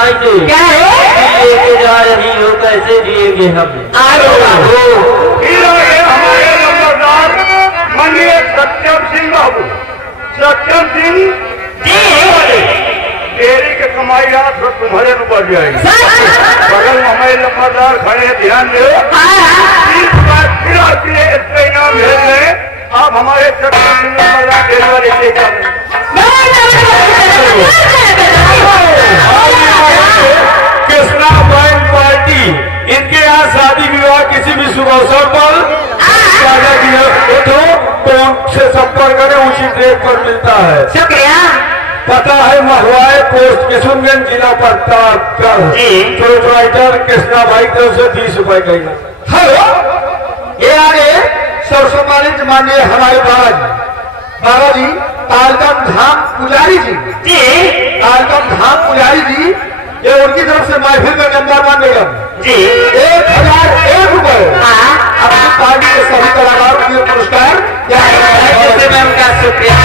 बताई थे क्या है लेके जा रही हो, कैसे जिएंगे हम। हमारे नंबरदार माननीय सत्यम सिंह बाबू, सत्यम सिंह डेरी के कमाई रात तो तुम्हारे ऊपर जाएगी। बगल में हमारे नंबरदार खड़े, ध्यान दो। इसका इनाम भेज रहे, आप हमारे सत्यम सिंह नंबरदार डेरी वाले से कृष्णा बैंक पार्टी, इनके यहाँ शादी विवाह किसी भी शुभ अवसर पर तो उनसे संपर्क करें, उचित रेट पर मिलता है। शुक्रिया। पता है महुआए पोस्ट किशनगंज जिला प्रोपराइटर कृष्णा भाई तरफ से 20 रुपए का इनाम। हेलो, ये आगे सर्वसम्मानित माननीय हमारे बाबा जी तालकम धाम पुजारी जी, तालकम धाम पुजारी जी, ये उनकी तरफ से महफिल में नंबर 1 निगम 1001 रुपए अपनी पार्टी के सभी कलाकारों के पुरस्कार मैं उनका शुक्रिया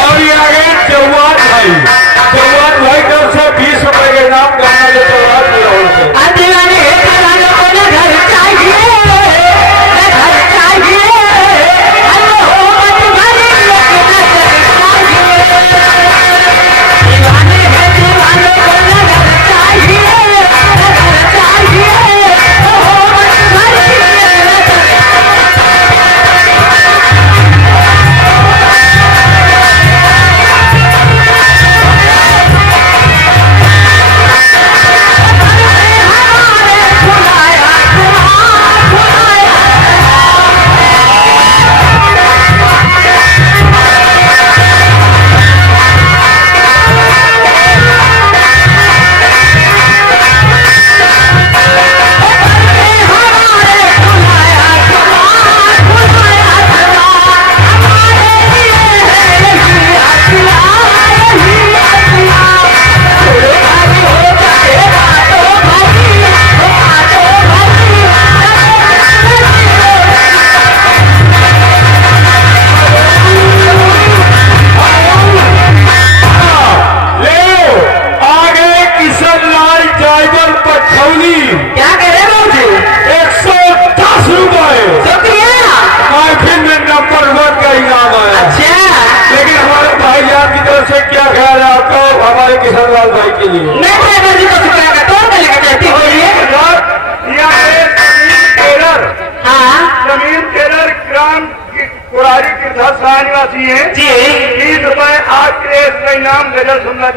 और ये आगे चौहान भाई तरफ से 20 रुपए के इनाम करना ले किशनलाल भाई के लिए जमीन टेलर ग्राम कुरारी निवासी है। 30 रुपए आज के इस इनाम गजल सुनना